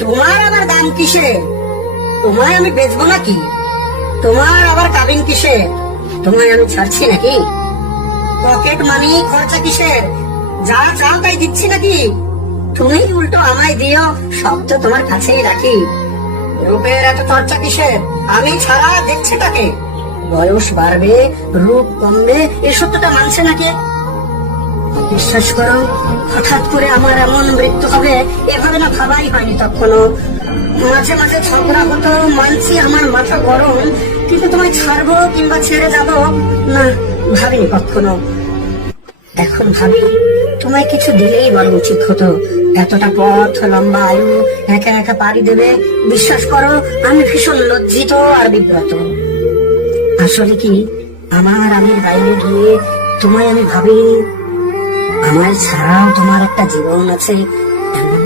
তোমার আবার দাম কিসে? তোমায় আমি বেচবো নাকি? তোমার আবার কাবিন কিসে? তোমায় আমি ছাড়ছি নাকি? পকেট মানি খরচা কিসের? যা চাও তাই দিচ্ছি নাকি? তুমি উল্টো আমায় দিও, সব তো তোমার কাছেই রাখি। রূপের এত চর্চা কিসের? আমি ছাড়া দেখছে তাকে। বয়স বাড়বে, রূপ কমবে, এই সত্যটা মানছে নাকি? বিশ্বাস করো, হঠাৎ করে আমার এমন মৃত্যু হবে এভাবে না ভাবাই হয়নি তখনও। মাঝে মাঝে ঝগড়া হতো, মানছি আমার মাথা গরম, কিন্তু তোমায় ছাড়বো কিংবা ছেড়ে যাব না, ভাবিনি কখনো। এখন ভাবি, তোমায় কিছু দিলেই বড় উচিত হতো। এতটা পথ, লম্বা আয়ু একা একা পাড়ি দেবে, বিশ্বাস করো আমি ভীষণ লজ্জিত আর বিব্রত। আসলে কি, আমার আমির বাইরে গিয়ে তোমায় আমি ভাবি, আমার ছাড়াও তোমার একটা জীবন আছে এমন